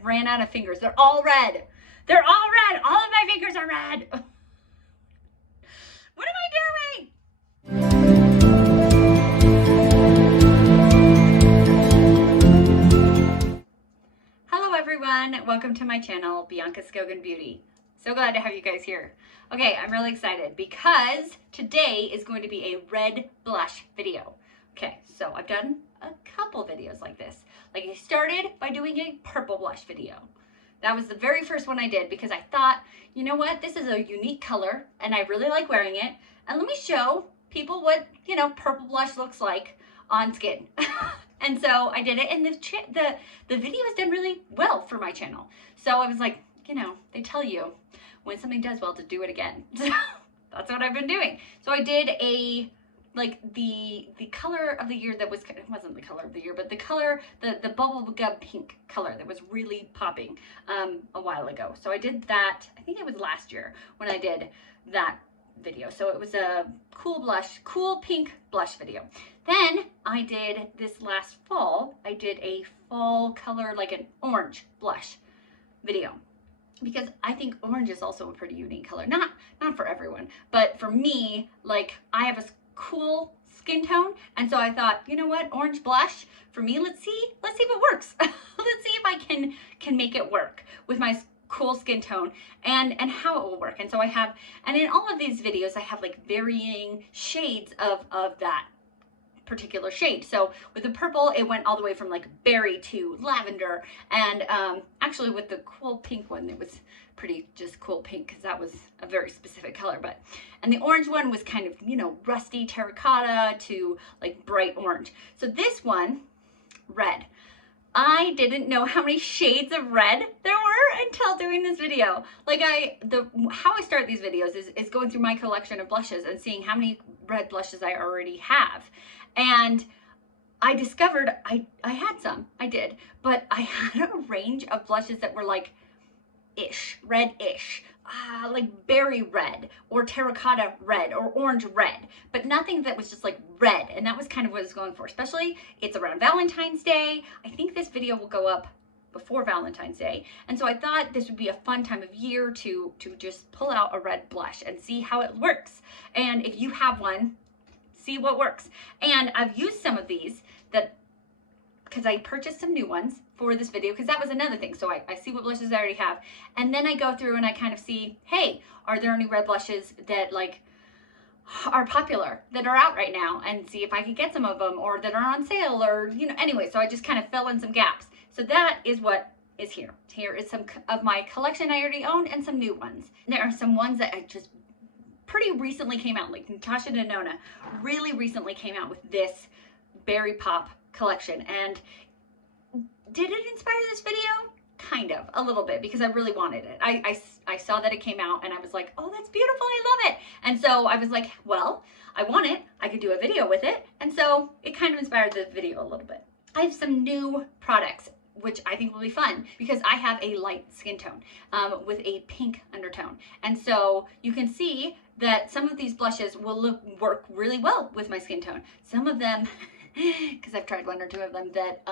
I've ran out of fingers. They're all red. They're all red. All of my fingers are red. What am I doing? Hello everyone. Welcome to my channel, Bianca Sanguine Beauty. So glad to have you guys here. Okay, I'm really excited because today is going to be a red blush video. Okay, so I've done a couple videos like this. Like I started by doing a purple blush video. That was the very first one I did because I thought, you know what, this is a unique color and I really like wearing it. And let me show people what, you know, purple blush looks like on skin. And so I did it, and the video has done really well for my channel. So I was like, you know, they tell you when something does well to do it again. So that's what I've been doing. So I did a, like the color of the year that was, it wasn't the color of the year, but the color, the bubble gum pink color that was really popping a while ago. So I did that, I think it was last year when I did that video. So it was a cool pink blush video. Then I did this last fall, I did a fall color, like an orange blush video, because I think orange is also a pretty unique color. Not for everyone, but for me, like I have a cool skin tone, and so I thought, you know what, orange blush for me, let's see if it works. Let's see if I can make it work with my cool skin tone and how it will work. And so I have, and in all of these videos I have like varying shades of that particular shade. So with the purple, it went all the way from like berry to lavender, and actually with the cool pink one, it was pretty just cool pink because that was a very specific color. But and the orange one was kind of, you know, rusty terracotta to like bright orange. So this one, red, I didn't know how many shades of red there were until doing this video. Like how I start these videos is going through my collection of blushes and seeing how many red blushes I already have. And I discovered I had some, I did, but I had a range of blushes that were like red-ish, like berry red or terracotta red or orange red, but nothing that was just like red. And that was kind of what I was going for, especially it's around Valentine's Day. I think this video will go up before Valentine's Day. And so I thought this would be a fun time of year to just pull out a red blush and see how it works. And if you have one, see what works. And I've used some of these because I purchased some new ones for this video, because that was another thing. So I see what blushes I already have, and then I go through and I kind of see, hey, are there any red blushes that like are popular, that are out right now, and see if I can get some of them, or that are on sale, or, you know, anyway. So I just kind of fill in some gaps. So that is what is here. Here is some of my collection I already own and some new ones. There are some ones that I just pretty recently came out, like Natasha Denona really recently came out with this Berry Pop collection. And did it inspire this video? Kind of, a little bit, because I really wanted it. I saw that it came out and I was like, oh, that's beautiful, I love it. And so I was like, well, I want it, I could do a video with it. And so it kind of inspired the video a little bit. I have some new products which I think will be fun because I have a light skin tone with a pink undertone. And so you can see that some of these blushes will work really well with my skin tone. Some of them, because I've tried one or two of them, that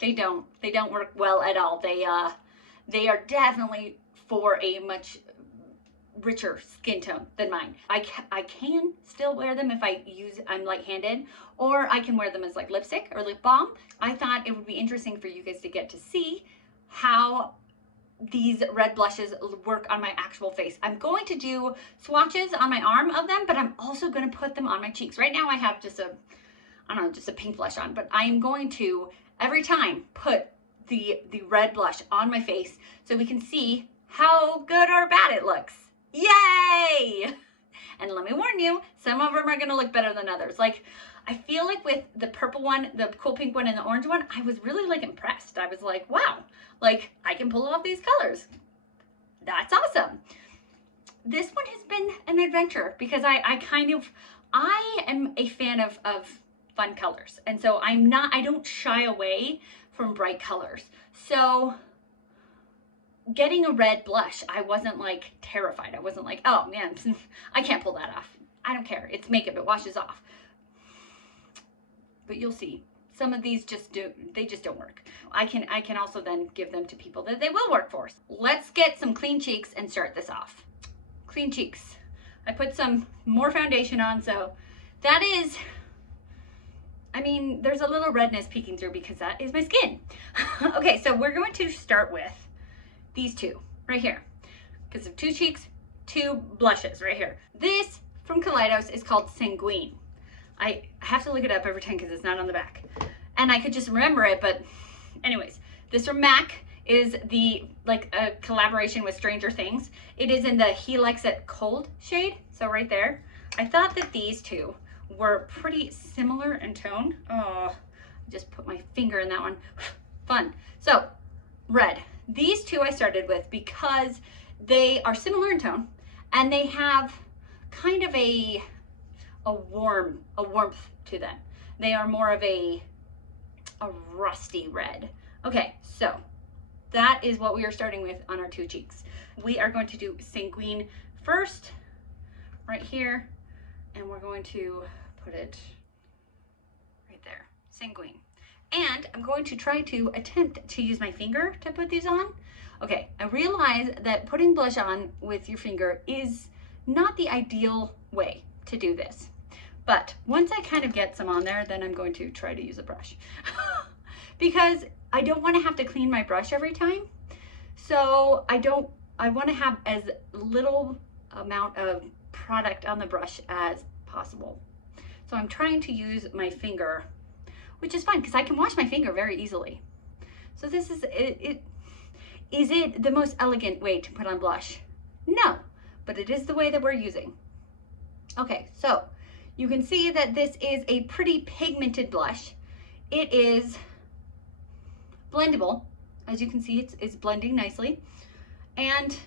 they don't work well at all. They are definitely for a much richer skin tone than mine. I can still wear them if I'm light-handed, or I can wear them as like lipstick or lip balm. I thought it would be interesting for you guys to get to see how these red blushes work on my actual face. I'm going to do swatches on my arm of them, but I'm also going to put them on my cheeks. Right now I have just a pink blush on, but I am going to every time put the red blush on my face so we can see how good or bad it looks. Yay! And let me warn you, some of them are going to look better than others. Like, I feel like with the purple one, the cool pink one, and the orange one, I was really like impressed. I was like, wow, like I can pull off these colors. That's awesome. This one has been an adventure because I am a fan of fun colors. And so I don't shy away from bright colors. So getting a red blush, I wasn't like terrified. I wasn't like, oh man, I can't pull that off. I don't care. It's makeup. It washes off. But you'll see. some of these just don't work. I can also then give them to people that they will work for. Let's get some clean cheeks and start this off. Clean cheeks. I put some more foundation on, so that is, I mean, there's a little redness peeking through because that is my skin. Okay, so we're going to start with these two right here. Because of two cheeks, two blushes right here. This from Kaleidos is called Sanguine. I have to look it up every time because it's not on the back. And I could just remember it, but anyways, this from M.A.C is the, like, a collaboration with Stranger Things. It is in the He Likes It Cold shade, so right there. I thought that these two were pretty similar in tone. Oh, I just put my finger in that one. Fun. So, red. These two I started with because they are similar in tone, and they have kind of a warmth to them. They are more of a rusty red. Okay, so that is what we are starting with on our two cheeks. We are going to do Sanguine first, right here, and we're going to put it right there, Sanguine. And I'm going to try to attempt to use my finger to put these on. Okay, I realize that putting blush on with your finger is not the ideal way to do this. But once I kind of get some on there, then I'm going to try to use a brush. Because I don't want to have to clean my brush every time. So I want to have as little amount of product on the brush as possible. So I'm trying to use my finger, which is fun because I can wash my finger very easily. So this is it. Is it the most elegant way to put on blush? No, but it is the way that we're using. Okay, so you can see that this is a pretty pigmented blush. It is blendable. As you can see, it's blending nicely. And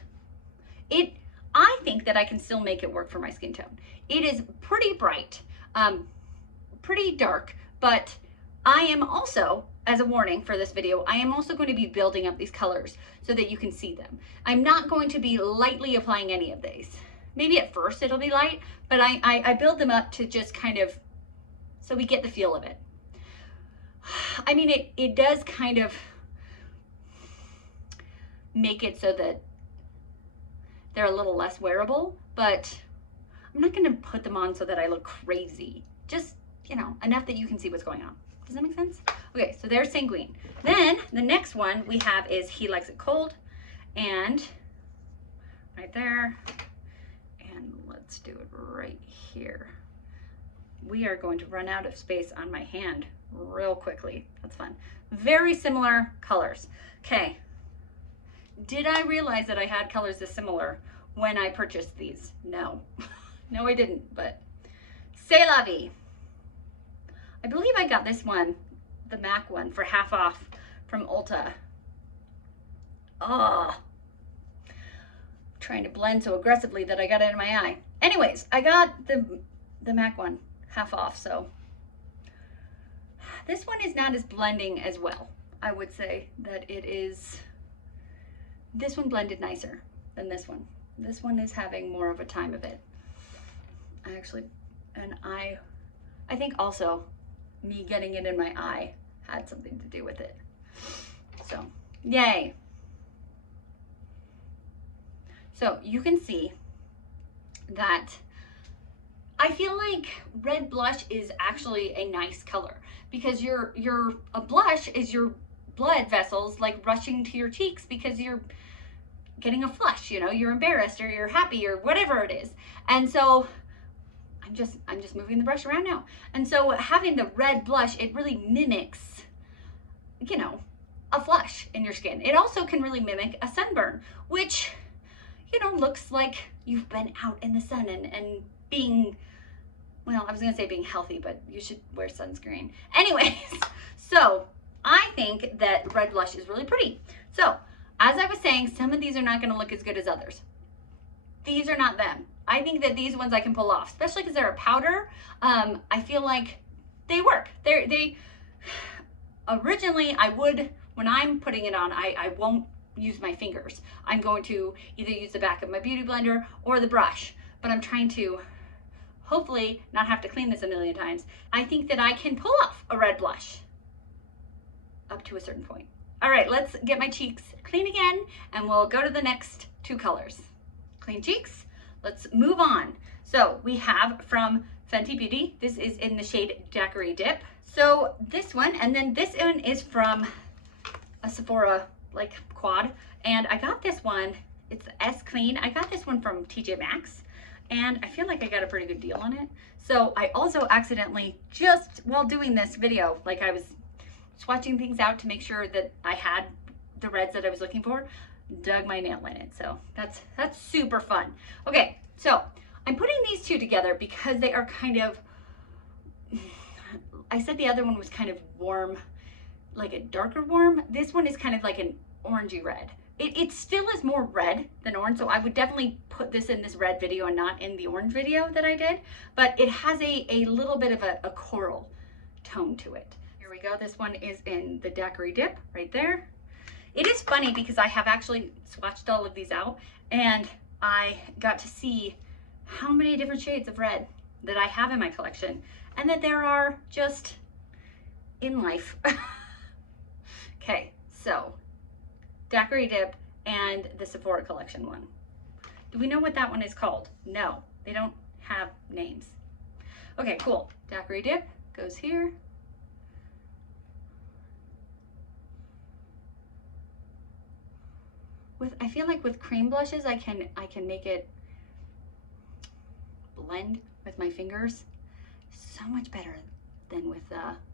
I think that I can still make it work for my skin tone. It is pretty bright, pretty dark, but I am also, as a warning for this video, I am also going to be building up these colors so that you can see them. I'm not going to be lightly applying any of these. Maybe at first it'll be light, but I build them up to just kind of, so we get the feel of it. I mean, it does kind of make it so that they're a little less wearable, but I'm not gonna put them on so that I look crazy. Just, you know, enough that you can see what's going on. Does that make sense? Okay, so there's Sanguine. Then the next one we have is He Likes It Cold, and right there, and let's do it right here. We are going to run out of space on my hand real quickly. That's fun. Very similar colors. Okay. Did I realize that I had colors this similar when I purchased these? No. No, I didn't, but c'est la vie. I believe I got this one, the M.A.C one, for half off from Ulta. Oh, trying to blend so aggressively that I got it in my eye. Anyways, I got the M.A.C one half off, so this one is not as blending as well. I would say that it is, this one blended nicer than this one. This one is having more of a time of it. I think also me getting it in my eye had something to do with it. So, yay. So you can see that I feel like red blush is actually a nice color because a blush is your blood vessels like rushing to your cheeks because you're getting a flush, you know, you're embarrassed or you're happy or whatever it is. And so I'm just moving the brush around now. And so having the red blush, it really mimics, you know, a flush in your skin. It also can really mimic a sunburn, which, you know, looks like you've been out in the sun and being, well, I was gonna say being healthy, but you should wear sunscreen. Anyways, so I think that red blush is really pretty. So as I was saying, some of these are not gonna look as good as others. These are not them. I think that these ones I can pull off, especially because they're a powder. I feel like they work. They originally I would, when I'm putting it on, I won't use my fingers. I'm going to either use the back of my beauty blender or the brush, but I'm trying to hopefully not have to clean this a million times. I think that I can pull off a red blush. up to a certain point. All right, let's get my cheeks clean again and we'll go to the next two colors. Clean cheeks, let's move on. So we have from Fenty Beauty, this is in the shade Daiquiri Dip. So this one, and then this one is from a Sephora like quad. And I got this one, it's the S Clean. I got this one from TJ Maxx and I feel like I got a pretty good deal on it. So I also accidentally, just while doing this video, like I was swatching things out to make sure that I had the reds that I was looking for, dug my nail in it. So that's super fun. Okay, so I'm putting these two together because they are kind of, I said the other one was kind of warm, like a darker warm. This one is kind of like an orangey red. It still is more red than orange, so I would definitely put this in this red video and not in the orange video that I did, but it has a little bit of a coral tone to it. Here we go. This one is in the Daiquiri Dip right there. It is funny because I have actually swatched all of these out and I got to see how many different shades of red that I have in my collection and that there are just in life. Okay, so Daiquiri Dip and the Sephora collection one. Do we know what that one is called? No, they don't have names. Okay, cool. Daiquiri Dip goes here. I feel like with cream blushes, I can make it blend with my fingers so much better than with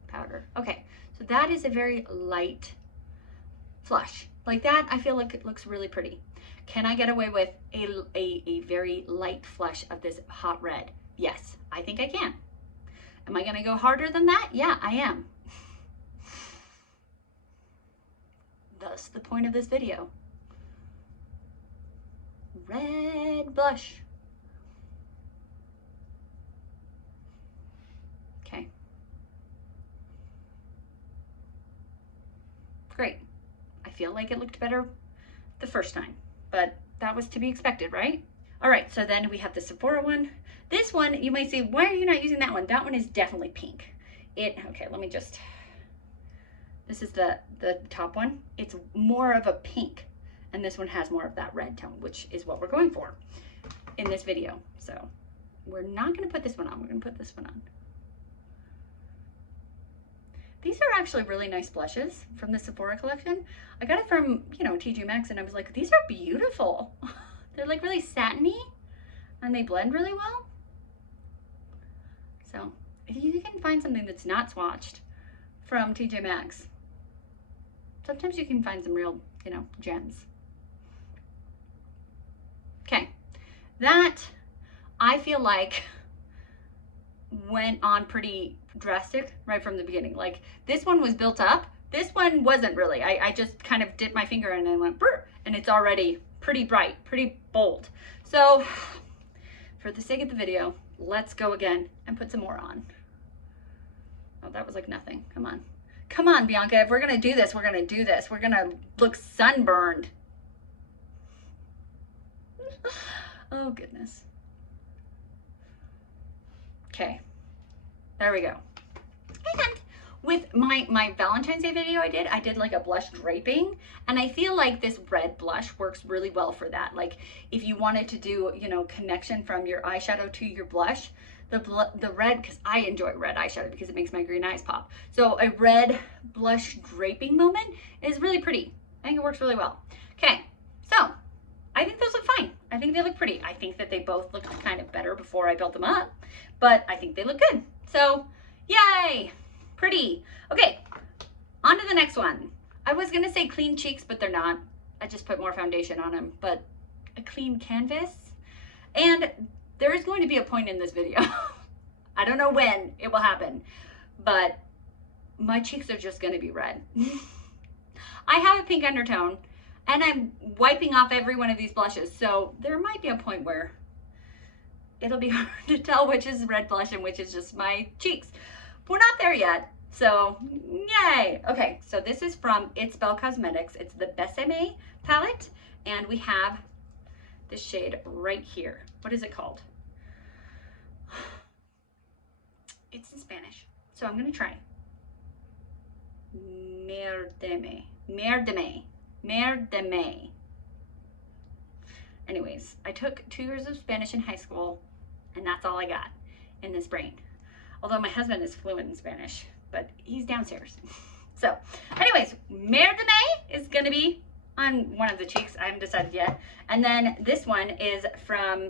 powder. Okay, so that is a very light flush. Like that, I feel like it looks really pretty. Can I get away with a very light flush of this hot red? Yes, I think I can. Am I gonna go harder than that? Yeah, I am. Thus the point of this video. Red blush. Okay. Great. I feel like it looked better the first time, but that was to be expected, right? All right, so then we have the Sephora one. This one, you might say, why are you not using that one? That one is definitely pink. Okay, let me just, this is the top one. It's more of a pink, and this one has more of that red tone, which is what we're going for in this video. So we're not gonna put this one on, we're gonna put this one on. These are actually really nice blushes from the Sephora collection. I got it from, you know, TJ Maxx, and I was like, these are beautiful. They're like really satiny and they blend really well. So if you can find something that's not swatched from TJ Maxx, sometimes you can find some real, you know, gems. Okay, that I feel like went on pretty drastic right from the beginning. Like this one was built up. This one wasn't really. I just kind of dipped my finger in and went brr, and it's already pretty bright, pretty bold. So for the sake of the video, let's go again and put some more on. Oh, that was like nothing. Come on. Come on, Bianca. If we're going to do this, we're going to do this. We're going to look sunburned. Oh, goodness. Okay. There we go. And with my Valentine's Day video I did like a blush draping, and I feel like this red blush works really well for that. Like if you wanted to do, you know, connection from your eyeshadow to your blush, the red, because I enjoy red eyeshadow because it makes my green eyes pop. So a red blush draping moment is really pretty. I think it works really well. Okay, so I think those look fine. I think they look pretty. I think that they both looked kind of better before I built them up, but I think they look good. So yay, pretty. Okay, on to the next one. I was gonna say clean cheeks, but they're not. I just put more foundation on them, but a clean canvas. And there is going to be a point in this video. I don't know when it will happen, but my cheeks are just gonna be red. I have a pink undertone, and I'm wiping off every one of these blushes, so there might be a point where it'll be hard to tell which is red blush and which is just my cheeks. We're not there yet, so yay. Okay, so this is from It's Belle Cosmetics. It's the M.A.C palette, and we have the shade right here. What is it called? It's in Spanish, so I'm gonna try. Merdeme. Anyways, I took 2 years of Spanish in high school, and that's all I got in this brain. Although my husband is fluent in Spanish, but he's downstairs. So, anyways, Merdeme is gonna be on one of the cheeks. I haven't decided yet. And then this one is from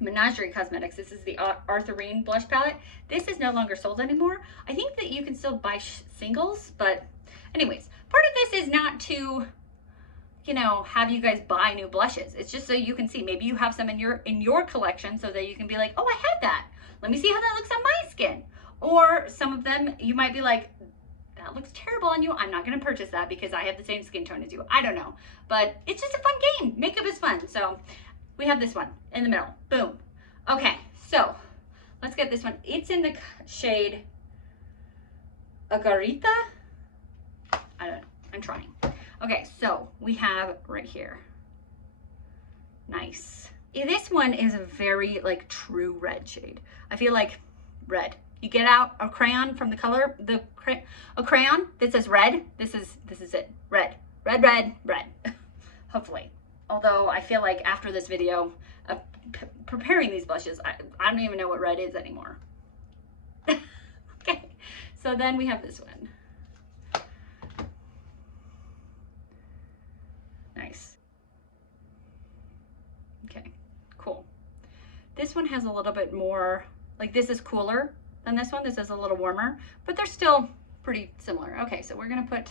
Menagerie Cosmetics. This is the Arthurine blush palette. This is no longer sold anymore. I think that you can still buy singles, but anyways, part of this is not to, you know, have you guys buy new blushes. It's just so you can see. Maybe you have some in your collection so that you can be like, oh, I have that. Let me see how that looks on my skin. Or some of them you might be like, that looks terrible on you. I'm not going to purchase that because I have the same skin tone as you. I don't know. But it's just a fun game. Makeup is fun. So we have this one in the middle. Boom. Okay, so let's get this one. It's in the shade Agarita. I don't know. I'm trying. Okay, so we have right here. Nice. This one is a very like true red shade. I feel like red. You get out a crayon from the color, a crayon that says red. This is it. Red, red, red, red. Hopefully. Although I feel like after this video of preparing these blushes, I don't even know what red is anymore. Okay, so then we have this one. Nice. Okay, cool. This one has a little bit more, like this is cooler than this one. This is a little warmer, but they're still pretty similar. Okay, so we're gonna put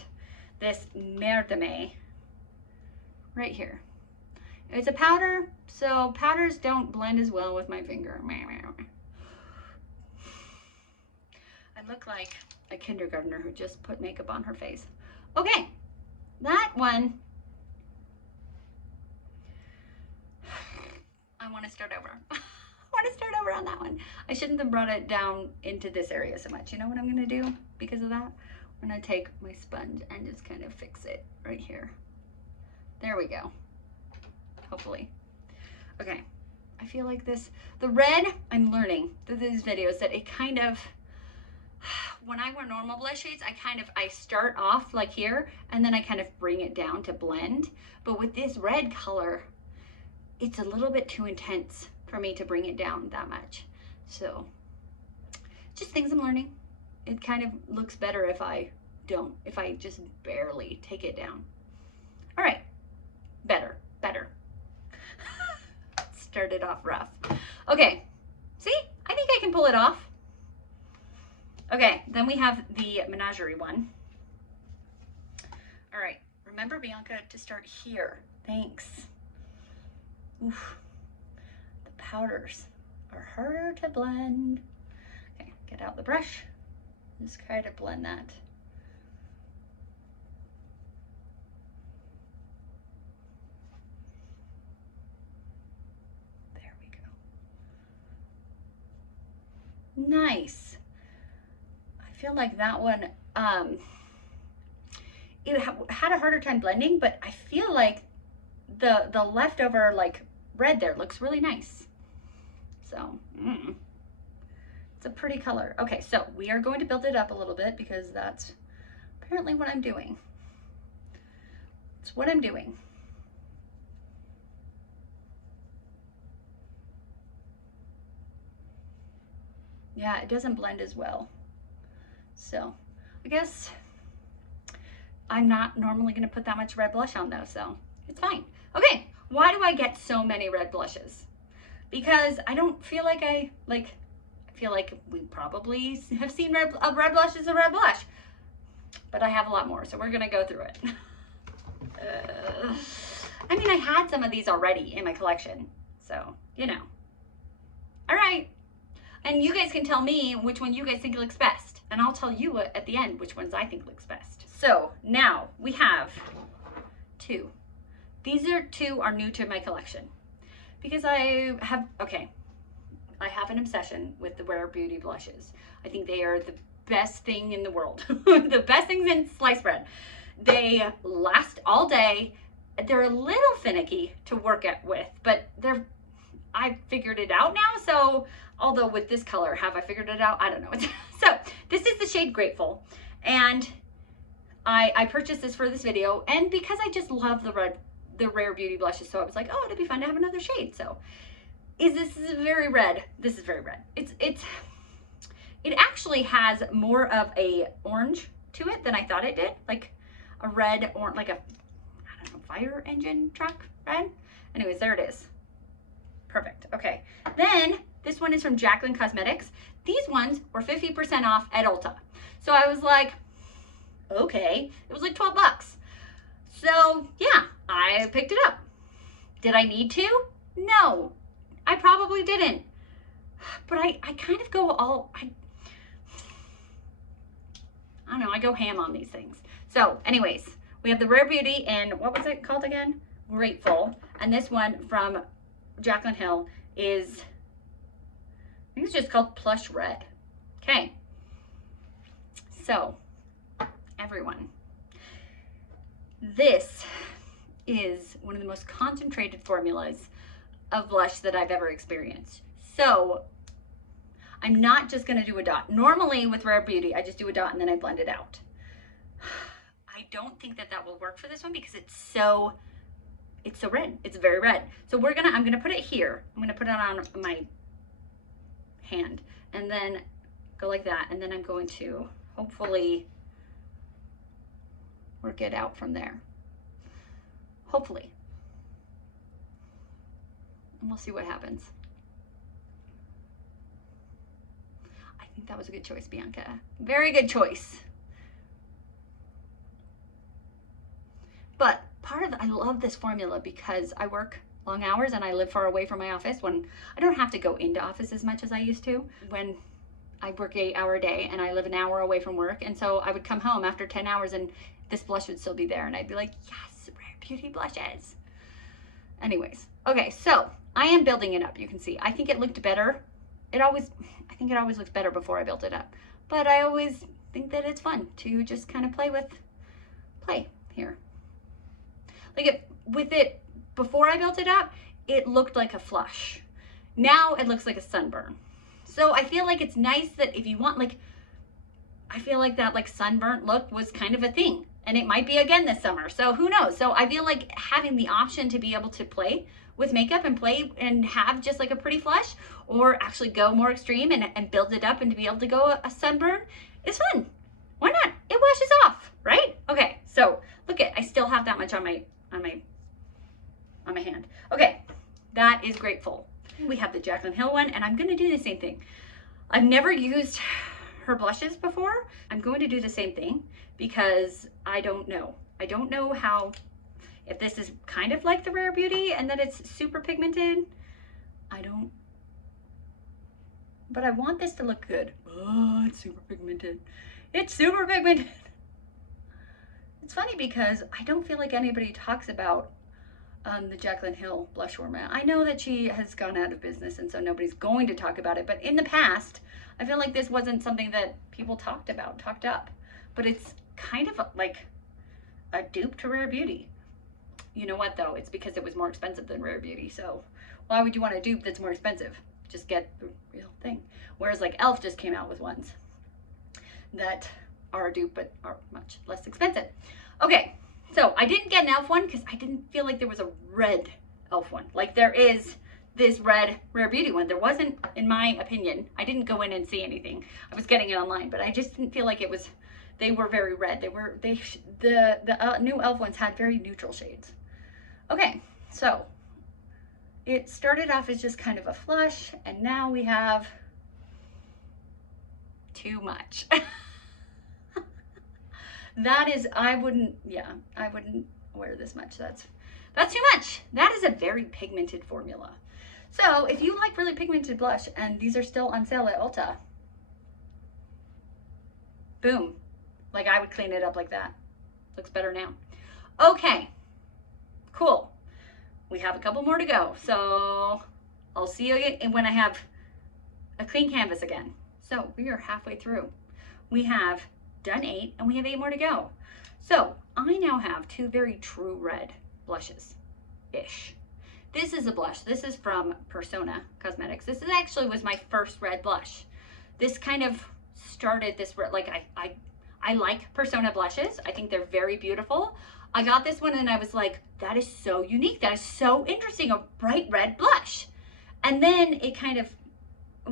this Merdeme right here. It's a powder, so powders don't blend as well with my finger. I look like a kindergartner who just put makeup on her face. Okay, that one, I want to start over. I want to start over on that one. I shouldn't have brought it down into this area so much. You know what I'm going to do because of that? I'm going to take my sponge and just kind of fix it right here. There we go. Hopefully. Okay. I feel like this, the red, I'm learning through these videos that it kind of, when I wear normal blush shades, I start off like here and then I kind of bring it down to blend. But with this red color, it's a little bit too intense for me to bring it down that much. So just things I'm learning. It kind of looks better if I just barely take it down. All right, better. Started off rough. Okay, see, I think I can pull it off. Okay, then we have the Menagerie one. All right, remember Bianca to start here. Thanks. Oof. The powders are harder to blend. Okay, get out the brush. Just try to blend that. There we go. Nice. I feel like that one, it had a harder time blending, but I feel like the leftover like red there looks really nice. So it's a pretty color. Okay, so we are going to build it up a little bit because that's apparently what I'm doing. It's what I'm doing. Yeah, it doesn't blend as well. So I guess I'm not normally going to put that much red blush on though, so it's fine. Okay, why do I get so many red blushes? Because I don't feel like I feel like we probably have seen a red blush as a red blush, but I have a lot more, so we're gonna go through it. I mean, I had some of these already in my collection, so, you know. All right, and you guys can tell me which one you guys think looks best, and I'll tell you at the end which ones I think looks best. So now we have two. These two are new to my collection because I have an obsession with the Meritt Beauty blushes. I think they are the best thing in the world. The best things in sliced bread. They last all day. They're a little finicky to work with, but I figured it out now. So although with this color, have I figured it out? I don't know. So this is the shade Grateful. And I purchased this for this video, and because I just love the Rare Beauty blushes, so I was like, oh, it'd be fun to have another shade. So this is very red. This is very red. It actually has more of a orange to it than I thought it did, like a red or like a, I don't know, fire engine truck red. Anyways, there it is. Perfect. Okay. Then this one is from Jaclyn Cosmetics. These ones were 50% off at Ulta. So I was like, okay, it was like 12 bucks. So yeah, I picked it up. Did I need to? No, I probably didn't. But I kind of go all, I don't know, I go ham on these things. So anyways, we have the Rare Beauty and what was it called again? Grateful. And this one from Jaclyn Hill is, I think it's just called Plush Red. Okay. So, everyone, this is one of the most concentrated formulas of blush that I've ever experienced. So, I'm not just going to do a dot. Normally with Rare Beauty, I just do a dot and then I blend it out. I don't think that will work for this one because it's so red. It's very red. So I'm gonna put it here. I'm gonna put it on my hand and then go like that. And then I'm going to hopefully work it out from there. Hopefully. And we'll see what happens. I think that was a good choice, Bianca. Very good choice. But I love this formula because I work long hours and I live far away from my office when I don't have to go into office as much as I used to when I work 8-hour day and I live an hour away from work. And so I would come home after 10 hours and this blush would still be there. And I'd be like, yes, Rare Beauty blushes. Anyways, okay, so I am building it up. You can see, I think it looked better. I think it always looks better before I built it up. But I always think that it's fun to just kind of play here. Like with it, before I built it up, it looked like a flush. Now it looks like a sunburn. So I feel like it's nice that if you want, like, I feel like that like sunburnt look was kind of a thing. And it might be again this summer. So who knows? So I feel like having the option to be able to play with makeup and play and have just like a pretty flush or actually go more extreme and build it up and to be able to go a sunburn is fun. Why not? It washes off, right? Okay, so look I still have that much on my hand. Okay, that is Grateful. We have the Jaclyn Hill one, and I'm gonna do the same thing. I've never used her blushes before. I'm going to do the same thing because I don't know. I don't know if this is kind of like the Rare Beauty and that it's super pigmented. But I want this to look good. Oh, it's super pigmented. It's super pigmented. It's funny because I don't feel like anybody talks about the Jaclyn Hill blush format. I know that she has gone out of business and so nobody's going to talk about it, but in the past, I feel like this wasn't something that people talked up, but it's kind of like a dupe to Rare Beauty. You know what though? It's because it was more expensive than Rare Beauty, so why would you want a dupe that's more expensive? Just get the real thing. Whereas like e.l.f. just came out with ones that are a dupe but are much less expensive. Okay. So I didn't get an e.l.f. one because I didn't feel like there was a red e.l.f. one. Like there is this red Rare Beauty one. There wasn't, in my opinion. I didn't go in and see anything. I was getting it online, but I just didn't feel like it was, they were very red. The new e.l.f. ones had very neutral shades. Okay, so it started off as just kind of a flush, and now we have too much. That is, I wouldn't wear this much. That's too much. That is a very pigmented formula. So if you like really pigmented blush and these are still on sale at Ulta, boom. Like I would clean it up like that. Looks better now. Okay, cool. We have a couple more to go. So I'll see you again when I have a clean canvas again. So we are halfway through. We have done 8 and we have 8 more to go. So I now have 2 very true red blushes-ish. This is a blush. This is from Persona Cosmetics. This actually was my first red blush. This kind of started this red, like I I like Persona blushes. I think they're very beautiful. I got this one and I was like, that is so unique. That is so interesting, a bright red blush. And then it kind of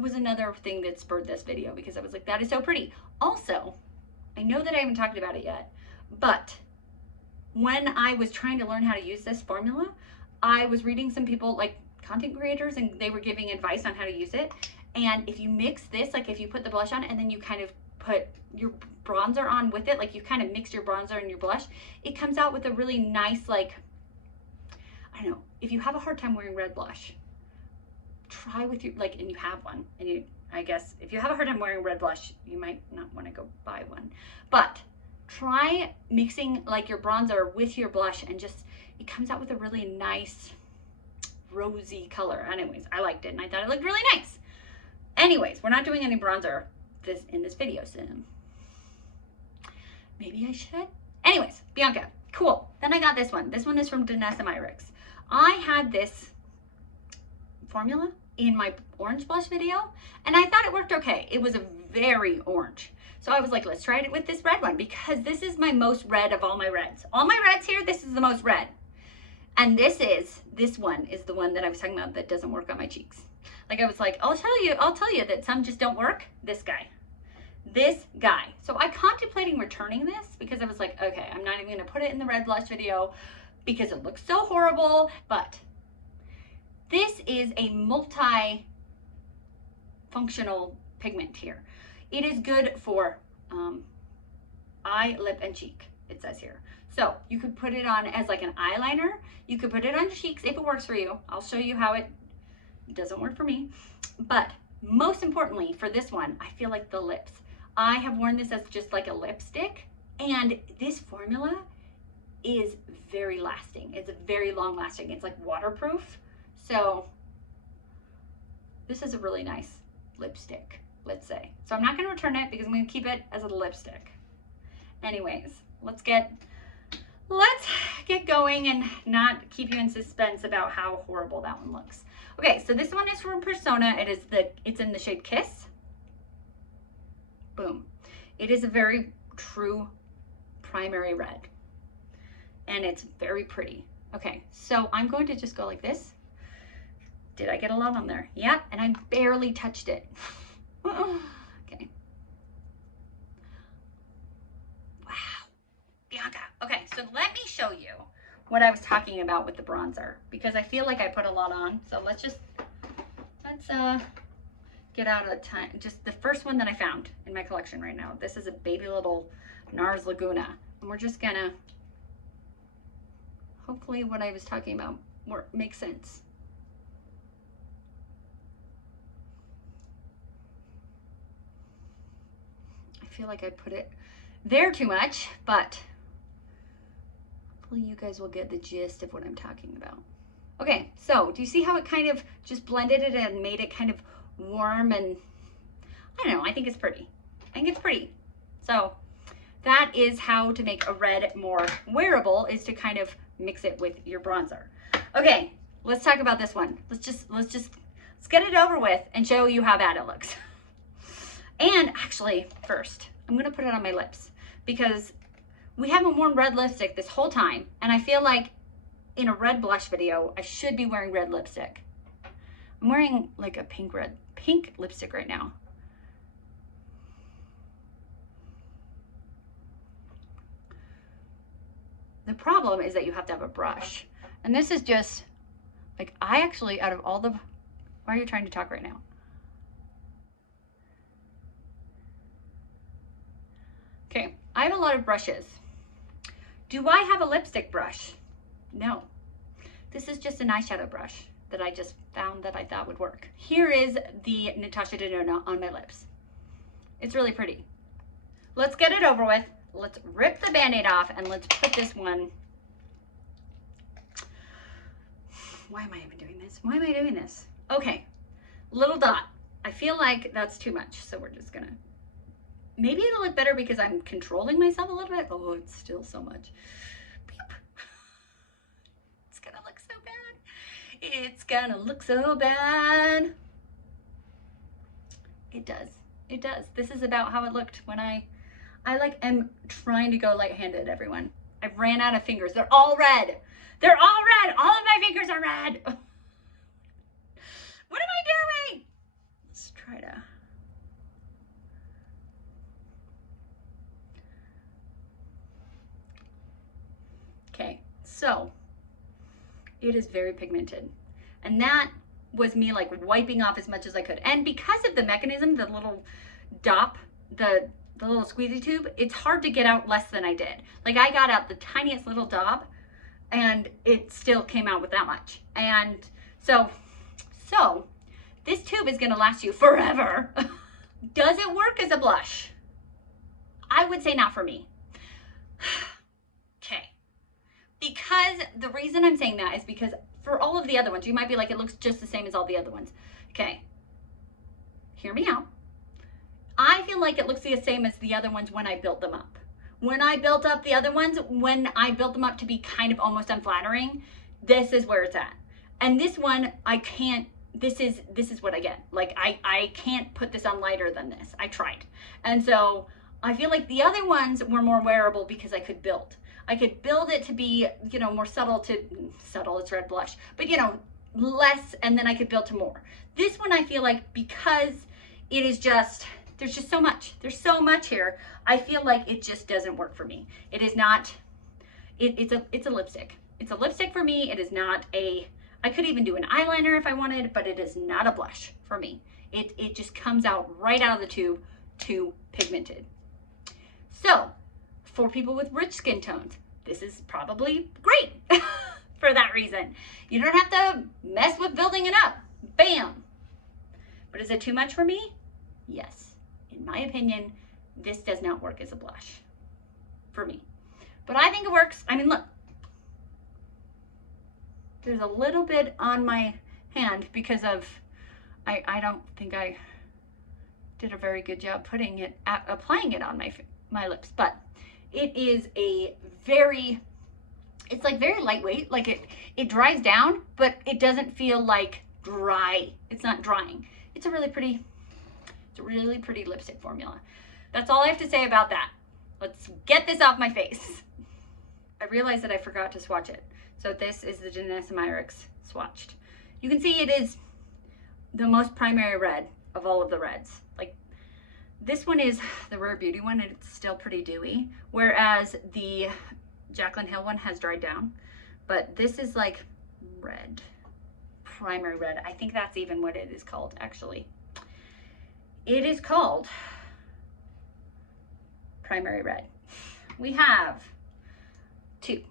was another thing that spurred this video because I was like, that is so pretty. Also, I know that I haven't talked about it yet, but when I was trying to learn how to use this formula, I was reading some people, like content creators, and they were giving advice on how to use it. And if you mix this, like if you put the blush on and then you kind of put your bronzer on with it, like you kind of mix your bronzer and your blush, it comes out with a really nice, like, I don't know, if you have a hard time wearing red blush, try with your, like, and you have one, and you, I guess, if you have a hard time wearing red blush, you might not want to go buy one, but try mixing like your bronzer with your blush and just, it comes out with a really nice rosy color. Anyways, I liked it and I thought it looked really nice. Anyways, we're not doing any bronzer in this video, so maybe I should. Anyways, Bianca, cool. Then I got this one. This one is from Danessa Myricks. I had this formula in my orange blush video and I thought it worked okay. It was a very orange. So I was like, let's try it with this red one because this is my most red of all my reds. All my reds here, this is the most red. And this one is the one that I was talking about that doesn't work on my cheeks. Like I was like, I'll tell you that some just don't work. This guy. So I contemplating returning this because I was like, okay, I'm not even gonna put it in the red blush video because it looks so horrible, but this is a multi-functional pigment here. It is good for eye, lip, and cheek, it says here. So you could put it on as like an eyeliner. You could put it on your cheeks if it works for you. I'll show you how it doesn't work for me. But most importantly for this one, I feel like the lips. I have worn this as just like a lipstick, and this formula is very lasting. It's very long lasting. It's like waterproof. So this is a really nice lipstick, let's say. So I'm not going to return it because I'm going to keep it as a lipstick. Anyways, let's get going and not keep you in suspense about how horrible that one looks. Okay, so this one is from Persona. It's in the shade Kiss. Boom. It is a very true primary red. And it's very pretty. Okay, so I'm going to just go like this. Did I get a lot on there? Yep, and I barely touched it. Okay. Wow. Bianca. Okay, so let me show you what I was talking about with the bronzer because I feel like I put a lot on. So let's get out of time. Just the first one that I found in my collection right now. This is a baby little NARS Laguna. And we're just gonna, hopefully what I was talking about makes sense. I feel like I put it there too much, but hopefully you guys will get the gist of what I'm talking about. Okay, so do you see how it kind of just blended it and made it kind of warm, and I don't know, I think it's pretty. I think it's pretty. So that is how to make a red more wearable, is to kind of mix it with your bronzer. Okay, let's talk about this one. Let's get it over with and show you how bad it looks. And actually, first, I'm gonna put it on my lips because we haven't worn red lipstick this whole time, and I feel like in a red blush video, I should be wearing red lipstick. I'm wearing like a pink lipstick right now. The problem is that you have to have a brush. And this is just, like, I actually, out of all the, why are you trying to talk right now? Okay, I have a lot of brushes. Do I have a lipstick brush? No. This is just an eyeshadow brush that I just found that I thought would work. Here is the Natasha Denona on my lips. It's really pretty. Let's get it over with. Let's rip the Band-Aid off and let's put this one. Why am I even doing this? Why am I doing this? Okay, little dot. I feel like that's too much, so we're just gonna, maybe it'll look better because I'm controlling myself a little bit. Oh, it's still so much. Beep. It's gonna look so bad. It's gonna look so bad. It does. It does. This is about how it looked when I I like am trying to go light-handed, everyone. I ran out of fingers. They're all red. They're all red. All of my fingers are red. What am I doing? Let's try to. Okay, so it is very pigmented. And that was me like wiping off as much as I could. And because of the mechanism, the little dop, the little squeezy tube, it's hard to get out less than I did. Like I got out the tiniest little dab and it still came out with that much. And so this tube is gonna last you forever. Does it work as a blush? I would say not for me. Okay. Because the reason I'm saying that is because for all of the other ones, you might be like, it looks just the same as all the other ones. Okay, hear me out. I feel like it looks the same as the other ones when I built them up. When I built up the other ones, when I built them up to be kind of almost unflattering, this is where it's at. And this one, I can't, this is what I get. Like I can't put this on lighter than this. I tried. And so I feel like the other ones were more wearable because I could build. I could build it to be, you know, more subtle, it's red blush, but you know, less, and then I could build to more. This one I feel like because it is just, there's just so much. There's so much here. I feel like it just doesn't work for me. It is not, it's a lipstick. It's a lipstick for me. It is not a, I could even do an eyeliner if I wanted, but it is not a blush for me. It just comes out right out of the tube, too pigmented. So, for people with rich skin tones, this is probably great for that reason. You don't have to mess with building it up. Bam. But is it too much for me? Yes. In my opinion, this does not work as a blush for me. But I think it works. I mean, look. There's a little bit on my hand because of, I don't think I did a very good job putting it, applying it on my lips, but it is a very, it's like very lightweight. Like it dries down, but it doesn't feel like dry. It's not drying. It's a really pretty lipstick formula. That's all I have to say about that. Let's get this off my face. I realized that I forgot to swatch it. So this is the Menagerie swatched. You can see it is the most primary red of all of the reds. Like this one is the Meritt Beauty one, and it's still pretty dewy, whereas the Jaclyn Hill one has dried down. But this is like red, primary red. I think that's even what it is called, actually. It is called primary red. We have two.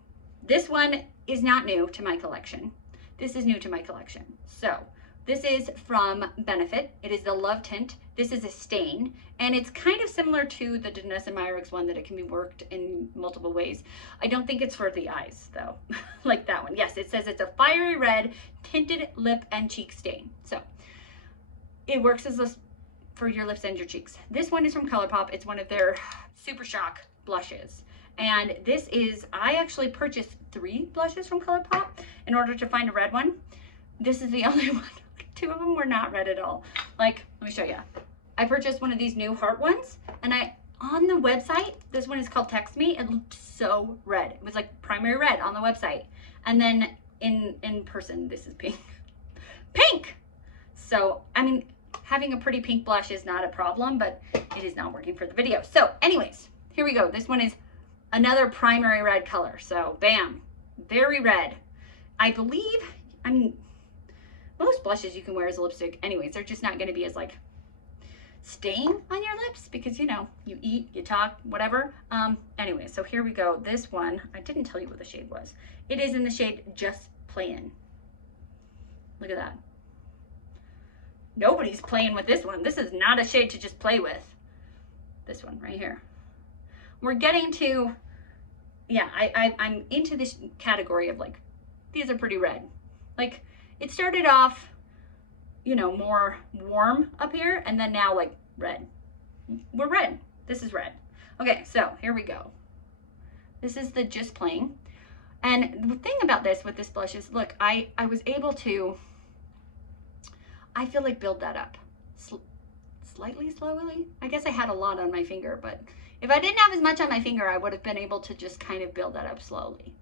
This one is not new to my collection. This is new to my collection. So this is from Benefit. It is the Love Tint. This is a stain, and it's kind of similar to the Menagerie one, that it can be worked in multiple ways. I don't think it's for the eyes though, like that one. Yes, it says it's a fiery red tinted lip and cheek stain. So it works as a, for your lips and your cheeks. This one is from Colourpop. It's one of their Super Shock blushes. And this is, I actually purchased 3 blushes from Colourpop in order to find a red one. This is the only one. 2 of them were not red at all. Like, let me show you. I purchased one of these new heart ones, and on the website, this one is called Text Me. It looked so red. It was like primary red on the website. And then in person, this is pink. Pink! So, I mean, having a pretty pink blush is not a problem, but it is not working for the video. So anyways, here we go. This one is another primary red color. So bam, very red. I believe, I mean, most blushes you can wear as a lipstick anyways. They're just not going to be as like stain on your lips because, you know, you eat, you talk, whatever. Anyway, so here we go. This one, I didn't tell you what the shade was. It is in the shade Just Playin'. Look at that. Nobody's playing with this one. This is not a shade to just play with. This one right here. We're getting to, yeah, I'm into this category of like, these are pretty red. Like, it started off, you know, more warm up here, and then now like red. We're red. This is red. Okay, so here we go. This is the Just Plain. And the thing about this with this blush is, look, I was able to, I feel like build that up slightly slowly. I guess I had a lot on my finger, but If I didn't have as much on my finger, I would have been able to just kind of build that up slowly.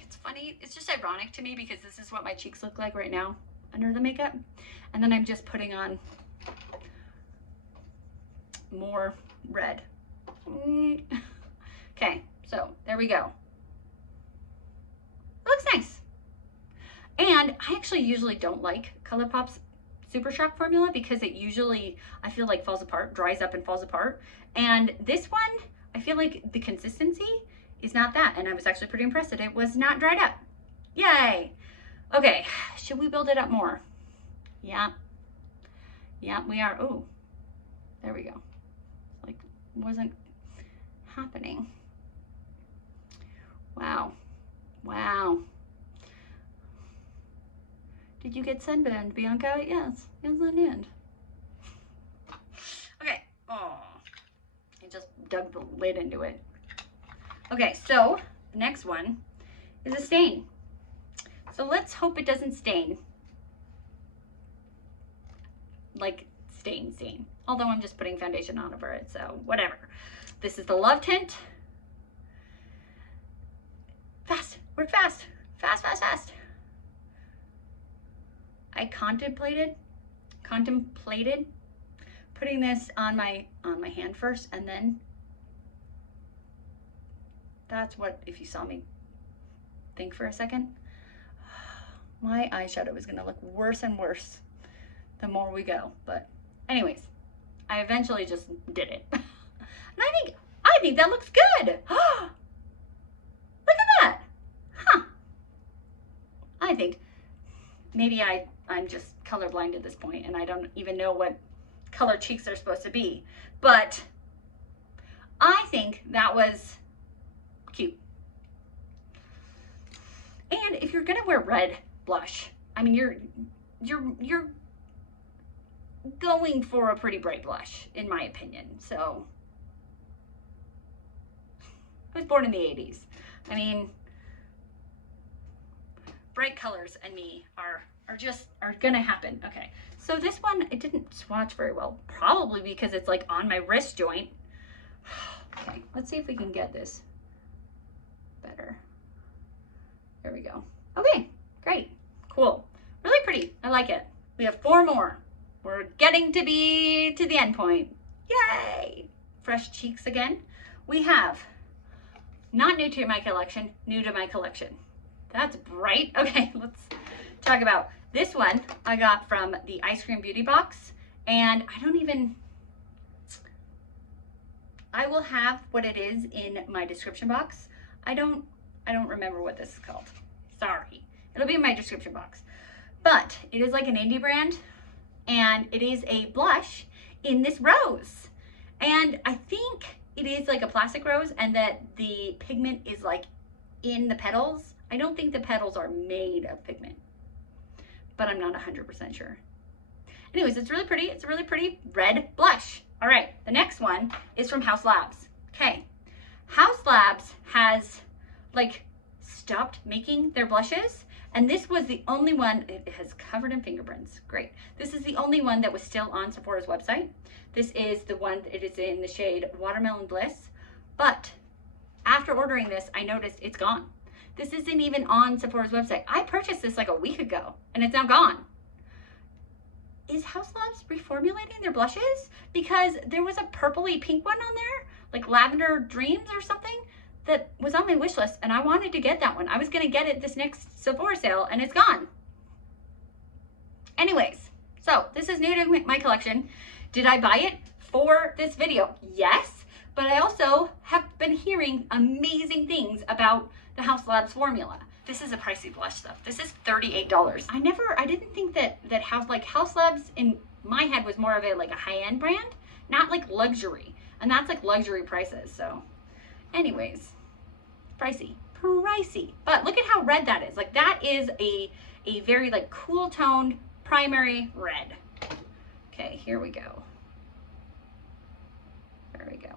It's funny, it's just ironic to me because this is what my cheeks look like right now under the makeup. And then I'm just putting on more red. Okay, so there we go. Looks nice. And I actually usually don't like Colourpop's Super Shock formula because it usually, I feel like, falls apart, dries up and falls apart. And this one, I feel like the consistency is not that. And I was actually pretty impressed that it was not dried up. Yay. Okay, should we build it up more? Yeah. Yeah, we are. Oh, there we go. Like, wasn't happening. Wow. Wow. Did you get sunburned, Bianca? Yes. Yes, I did. Okay. Oh, I just dug the lid into it. Okay, so the next one is a stain. So let's hope it doesn't stain. Like stain. Although I'm just putting foundation on over it, so whatever. This is the Love Tint. Fast. Work fast. Fast, fast, fast. I contemplated putting this on my hand first, and then that's what, if you saw me think for a second, my eyeshadow is gonna look worse and worse the more we go. But anyways, I eventually just did it. And I think that looks good. Look at that. Huh. I think maybe I'm just colorblind at this point and I don't even know what color cheeks are supposed to be. But I think that was cute. And if you're gonna wear red blush, I mean, you're going for a pretty bright blush, in my opinion. So I was born in the 80s. I mean, bright colors and me are gonna happen. Okay, so this one, it didn't swatch very well, probably because it's like on my wrist joint. Okay, let's see if we can get this better. There we go. Okay, great, cool, really pretty. I like it. We have 4 more. We're getting to be to the end point. Yay! Fresh cheeks again. We have, not new to my collection, new to my collection. That's bright. Okay, let's talk about this one. I got from the Ice Cream Beauty box, and I will have what it is in my description box. I don't remember what this is called. Sorry. It'll be in my description box. But it is like an indie brand, and it is a blush in this rose. And I think it is like a plastic rose, and that the pigment is like in the petals. I don't think the petals are made of pigment, but I'm not 100% sure. Anyways, it's really pretty. It's a really pretty red blush. All right, the next one is from Haus Labs. Okay, Haus Labs has like stopped making their blushes, and this was the only one. It has covered in fingerprints. Great. This is the only one that was still on Sephora's website. This is the one, it is in the shade Watermelon Bliss, but after ordering this, I noticed it's gone. This isn't even on Sephora's website. I purchased this like a week ago, and it's now gone. Is Haus Labs reformulating their blushes? Because there was a purpley pink one on there, like Lavender Dreams or something, that was on my wish list, and I wanted to get that one. I was gonna get it this next Sephora sale, and it's gone. Anyways, so this is new to my collection. Did I buy it for this video? Yes, but I also have been hearing amazing things about the Haus Labs formula. This is a pricey blush though. This is $38. I didn't think that Haus Labs in my head was more of a high-end brand, not like luxury. And that's like luxury prices. So anyways, pricey. But look at how red that is. Like that is a very like cool toned primary red. Okay, here we go. There we go.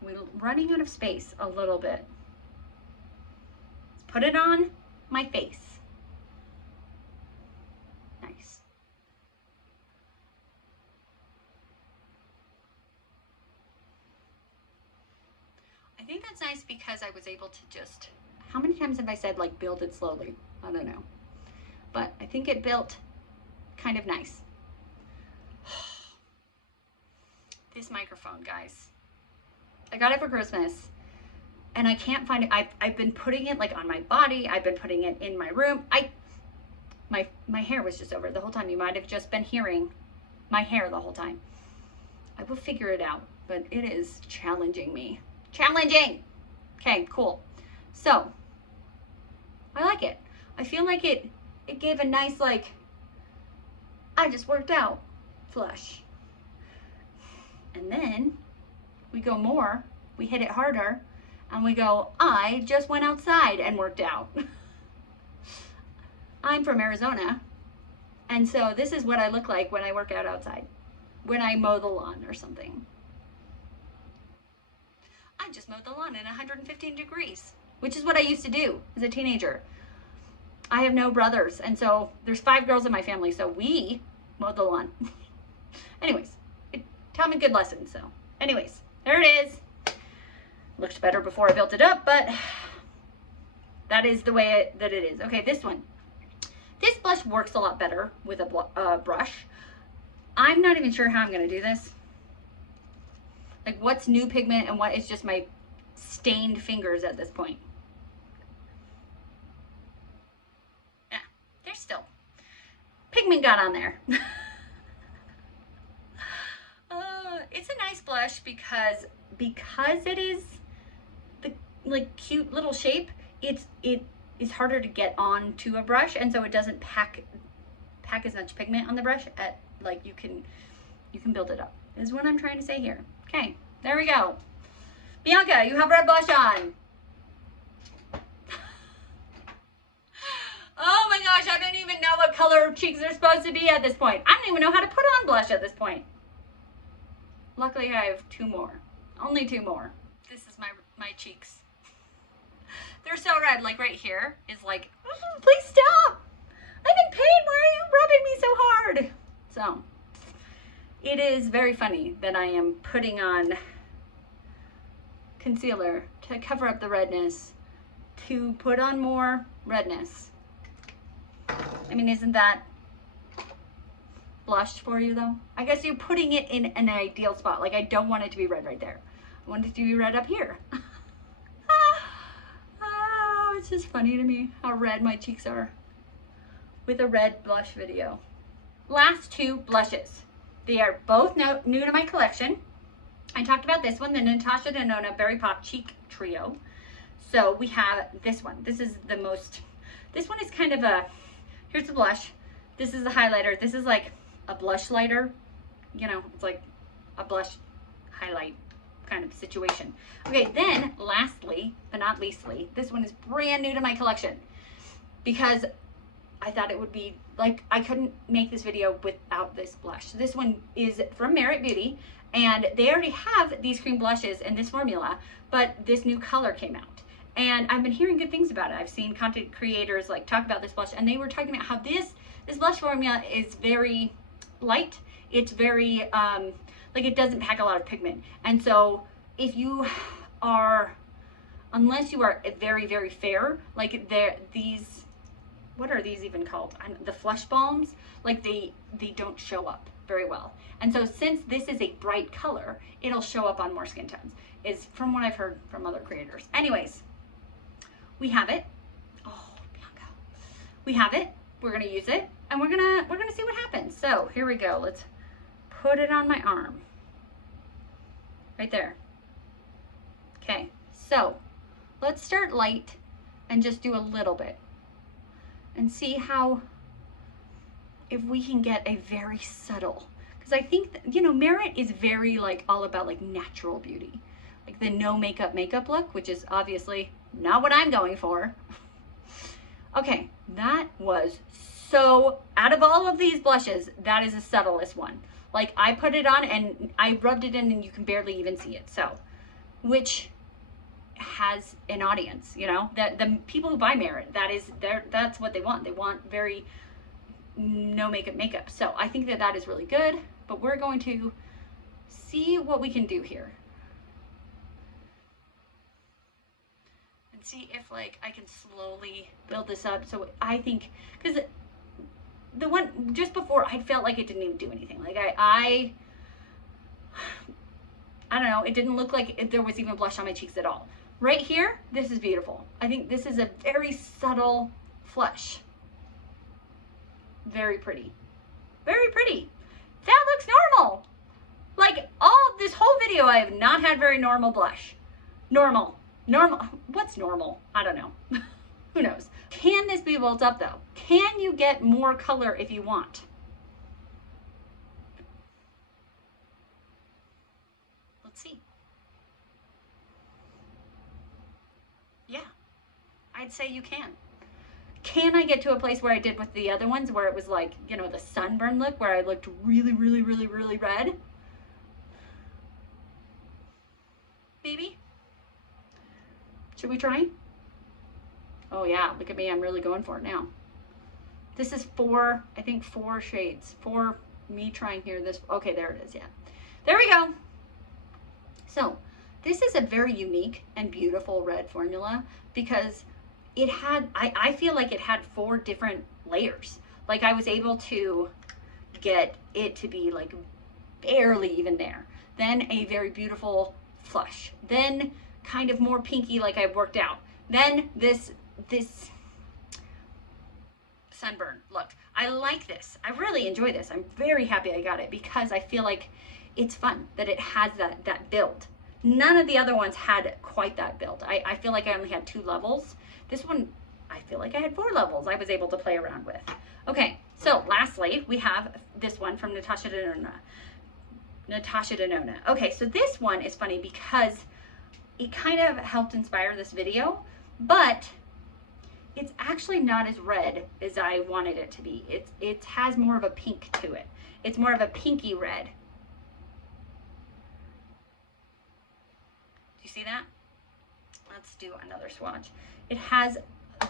We're running out of space a little bit. Let's put it on my face. Nice. nice because I was able to just, how many times have I said like build it slowly? I don't know. But I think it built kind of nice. This microphone, guys. I got it for Christmas and I can't find it. I've been putting it like on my body. I've been putting it in my room. My hair was just over it the whole time. You might have just been hearing my hair the whole time. I will figure it out, but it is challenging me. Challenging! Okay, cool. So, I like it. I feel like it gave a nice, like, I just worked out flush. And then we go more, we hit it harder, and we go, I just went outside and worked out. I'm from Arizona, and so this is what I look like when I work out outside, when I mow the lawn or something. I just mowed the lawn in 115 degrees, which is what I used to do as a teenager. I have no brothers, and so there's 5 girls in my family, so we mowed the lawn. Anyways, it taught me good lessons, so anyways, there it is. Looked better before I built it up, but that is the way that it is. Okay, this one. This blush works a lot better with a brush. I'm not even sure how I'm going to do this. Like what's new pigment and what is just my stained fingers at this point. Yeah, there's still pigment got on there. It's a nice blush because it is the like cute little shape. It is harder to get onto a brush, and so it doesn't pack as much pigment on the brush. At like you can build it up. Is what I'm trying to say here. Okay, there we go. Bianca, you have red blush on. Oh my gosh, I don't even know what color cheeks are supposed to be at this point. I don't even know how to put on blush at this point. Luckily, I have 2 more. Only 2 more. This is my cheeks. They're so red, like right here is like, please stop. I'm in pain, why are you rubbing me so hard? So, it is very funny that I am putting on concealer to cover up the redness, to put on more redness. I mean, isn't that blush for you though? I guess you're putting it in an ideal spot. Like I don't want it to be red right there. I want it to be red up here. Oh, it's just funny to me how red my cheeks are with a red blush video. Last 2 blushes. They are both new to my collection. I talked about this one, the Natasha Denona Berry Pop Cheek Trio. So we have this one. This is the most, this one is kind of a, here's the blush. This is the highlighter. This is like a blush lighter. You know, it's like a blush highlight kind of situation. Okay, then lastly, but not leastly, this one is brand new to my collection because I thought it would be like, I couldn't make this video without this blush. So this one is from Meritt Beauty, and they already have these cream blushes in this formula, but this new color came out. And I've been hearing good things about it. I've seen content creators like talk about this blush, and they were talking about how this blush formula is very light. It's very, like it doesn't pack a lot of pigment. And so if you are, unless you are very, very fair, like these, what are these even called? The flush balms, like they don't show up very well. And so since this is a bright color, it'll show up on more skin tones, is from what I've heard from other creators. Anyways, we have it. Oh, Bianca. We have it. We're gonna use it, and we're gonna see what happens. So here we go. Let's put it on my arm. Right there. Okay, so let's start light and just do a little bit and see how, if we can get a very subtle, because I think that, you know, Meritt is very like all about like natural beauty, like the no makeup look, which is obviously not what I'm going for. Okay, that was so, out of all of these blushes, that is the subtlest one. Like I put it on and I rubbed it in and you can barely even see it. So, which has an audience, you know, that the people who buy Meritt, that's what they want. They want very no makeup. So I think that is really good, but we're going to see what we can do here. and see if like I can slowly build this up. So I think, because the one just before, I felt like it didn't even do anything. Like I don't know, it didn't look like there was even blush on my cheeks at all. Right here, this is beautiful. I think this is a very subtle flush. Very pretty. Very pretty. That looks normal. Like this whole video, I have not had very normal blush. Normal. What's normal? I don't know. Who knows? Can this be built up though? Can you get more color if you want? Let's see. Yeah, I'd say you can. Can I get to a place where I did with the other ones, where it was like, you know, the sunburn look, where I looked really, really, really, really red? Maybe? Should we try? Oh yeah, look at me, I'm really going for it now. This is I think four shades. Me trying here, okay, there it is, yeah. There we go. So, this is a very unique and beautiful red formula because it had, I feel like it had 4 different layers. Like I was able to get it to be like barely even there. Then a very beautiful flush. Then kind of more pinky like I worked out. Then this sunburn look. I like this. I really enjoy this. I'm very happy I got it because I feel like it's fun that it has that build. None of the other ones had quite that build. I feel like I only had 2 levels. This one, I feel like I had 4 levels I was able to play around with. Okay, so lastly, we have this one from Natasha Denona. Okay, so this one is funny because it kind of helped inspire this video, but it's actually not as red as I wanted it to be. It has more of a pink to it. It's more of a pinky red. Do you see that? Let's do another swatch. It has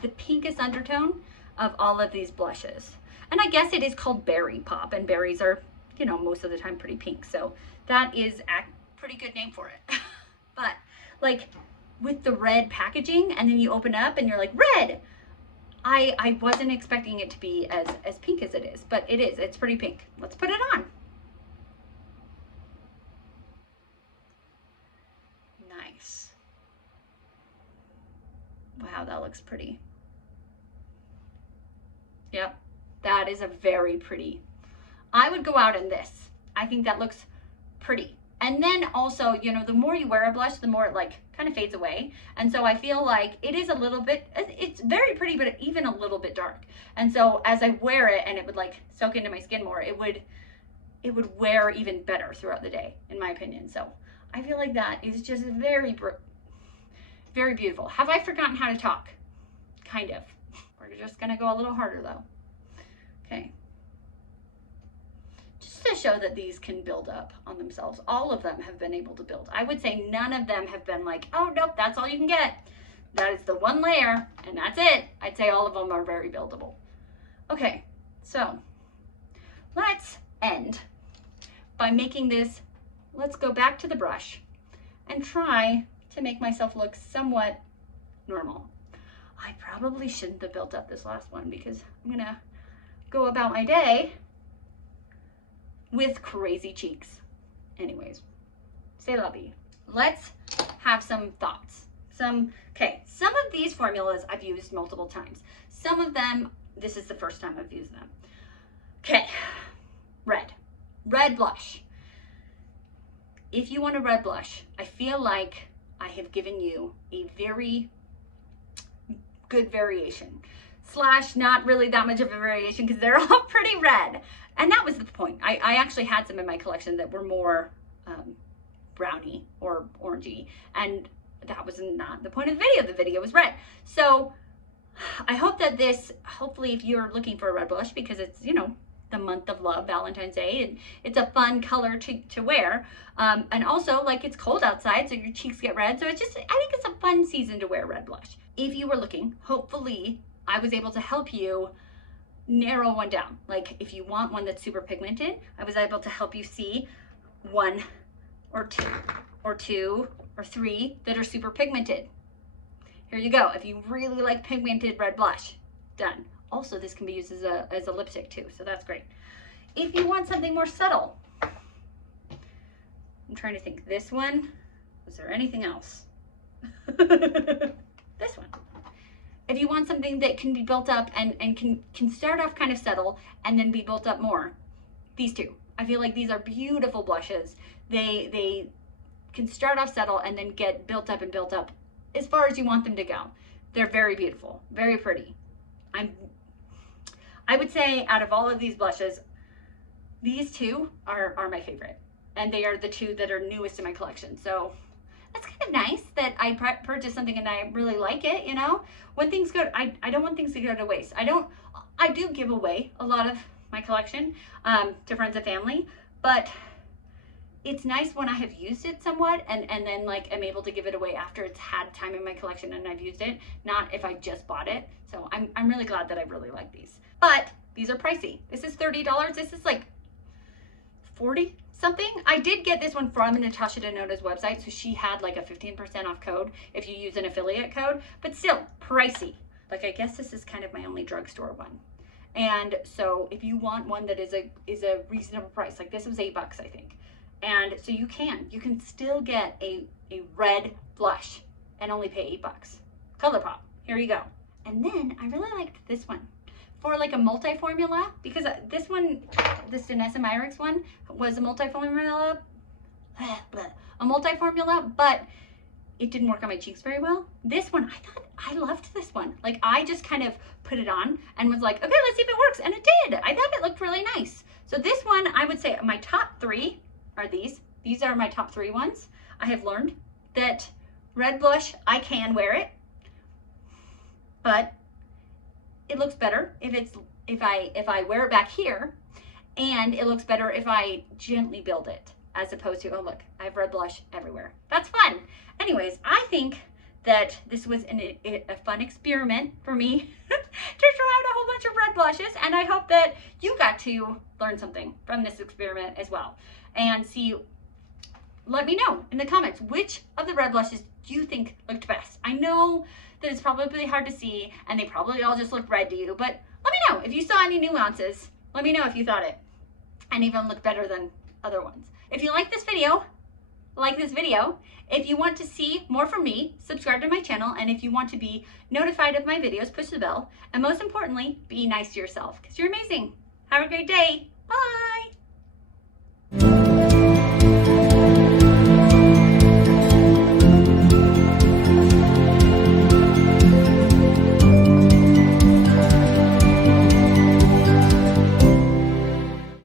the pinkest undertone of all of these blushes. And I guess it is called Berry Pop, and berries are, you know, most of the time pretty pink. So that is a pretty good name for it. But like with the red packaging, and then you open up and you're like, red! I wasn't expecting it to be as pink as it is, but it is. It's pretty pink. Let's put it on. Nice. Wow, that looks pretty. Yep, that is a very pretty. I would go out in this. I think that looks pretty. And then also, you know, the more you wear a blush, the more it like kind of fades away. And so I feel like it is a little bit, it's very pretty, but even a little bit dark. And so as I wear it and it would like soak into my skin more, it would wear even better throughout the day, in my opinion. So I feel like that is just very, very beautiful. Have I forgotten how to talk? Kind of. We're just gonna go a little harder though. Okay. Just to show that these can build up on themselves. All of them have been able to build. I would say none of them have been like, oh nope, that's all you can get. That is the one layer and that's it. I'd say all of them are very buildable. Okay, so let's end by making this, let's go back to the brush and try to make myself look somewhat normal. I probably shouldn't have built up this last one because I'm gonna go about my day with crazy cheeks. Anyways, c'est la vie. Let's have some thoughts. Okay, some of these formulas I've used multiple times. Some of them, this is the first time I've used them. Okay, red blush. If you want a red blush, I feel like I have given you a very good variation. Slash not really that much of a variation because they're all pretty red. And that was the point. I actually had some in my collection that were more browny or orangey. And that was not the point of the video. The video was red. So I hope that this, hopefully if you're looking for a red blush, because it's, you know, the month of love, Valentine's Day, and it's a fun color to wear. And also, like, it's cold outside, so your cheeks get red. So it's just, I think it's a fun season to wear red blush. If you were looking, hopefully I was able to help you narrow one down. Like if you want one that's super pigmented, I was able to help you see 1 or 2 or 3 that are super pigmented. Here you go. If you really like pigmented red blush, done. Also, this can be used as a lipstick too, so that's great. If you want something more subtle, I'm trying to think. This one, was there anything else? This one. If you want something that can be built up and can start off kind of subtle and then be built up more, these two. I feel like these are beautiful blushes. They can start off subtle and then get built up and built up as far as you want them to go. They're very beautiful, very pretty. I would say out of all of these blushes, these two are my favorite. And they are the two that are newest in my collection. So that's kind of nice that I purchased something and I really like it, you know? When things go, I don't want things to go to waste. I do give away a lot of my collection to friends and family, but it's nice when I have used it somewhat and then like I'm able to give it away after it's had time in my collection and I've used it, not if I just bought it. So I'm really glad that I really like these. But these are pricey. This is $30. This is like 40 something. I did get this one from Natasha Denota's website, so she had like a 15% off code if you use an affiliate code, but still pricey. Like I guess this is kind of my only drugstore one. And so if you want one that is a reasonable price, like this was $8, I think. And so you can still get a red blush and only pay $8. Colourpop, here you go. And then I really liked this one for like a multi-formula, because this one, this Danessa Myricks one was a multi-formula, but it didn't work on my cheeks very well. This one, I loved this one. Like I just kind of put it on and was like, okay, let's see if it works. And it did. I thought it looked really nice. So this one, I would say my top three are these. These are my top three ones. I have learned that red blush, I can wear it, but it looks better if I wear it back here, and it looks better if I gently build it, as opposed to, oh look, I have red blush everywhere. That's fun. Anyways, I think that this was a fun experiment for me to try out a whole bunch of red blushes, and I hope that you got to learn something from this experiment as well. And let me know in the comments, which of the red blushes do you think looked best? I know that it's probably hard to see and they probably all just look red to you, but let me know if you saw any nuances. Let me know if you thought it and even looked better than other ones. If you like this video, if you want to see more from me, subscribe to my channel, and if you want to be notified of my videos, push the bell, and most importantly, be nice to yourself because you're amazing. Have a great day. Bye.